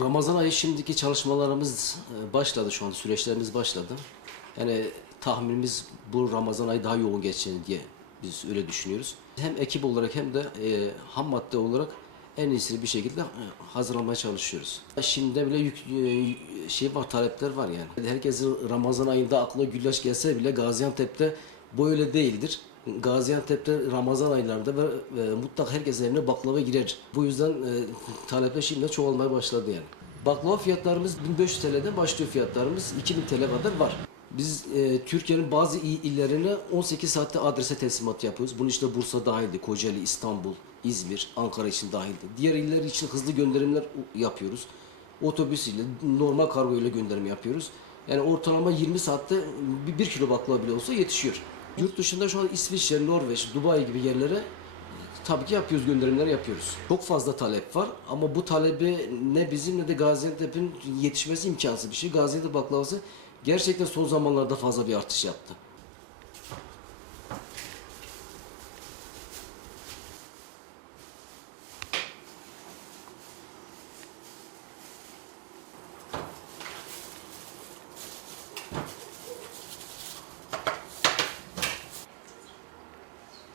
Ramazan ayı şimdiki çalışmalarımız e, başladı şu an süreçlerimiz başladı. Yani tahminimiz bu Ramazan ayı daha yoğun geçeceğini diye biz öyle düşünüyoruz. Hem ekip olarak hem de e, ham madde olarak en iyisini bir şekilde e, hazırlamaya çalışıyoruz. Şimdi bile yük, e, şey var talepler var yani. Herkesin Ramazan ayında aklına güllaç gelse bile Gaziantep'te bu öyle değildir. Gaziantep'te Ramazan aylarında ve e, mutlaka herkesin evine baklava girer. Bu yüzden e, talepler şimdi çoğalmaya başladı yani. Baklava fiyatlarımız 1500 TL'den başlıyor fiyatlarımız. 2000 TL kadar var. Biz e, Türkiye'nin bazı il- illerine 18 saatte adrese teslimat yapıyoruz. Bunun işte Bursa dahildi, Kocaeli, İstanbul, İzmir, Ankara için dahildi. Diğer iller için hızlı gönderimler yapıyoruz. Otobüs ile, normal kargo ile gönderim yapıyoruz. Yani ortalama 20 saatte bir, bir kilo baklava bile olsa yetişiyor. Yurt dışında şu an İsviçre, Norveç, Dubai gibi yerlere Tabii ki yapıyoruz, gönderimler yapıyoruz. Çok fazla talep var ama bu talebi ne bizim ne de Gaziantep'in yetişmesi imkansız bir şey. Gaziantep baklavası gerçekten son zamanlarda fazla bir artış yaptı.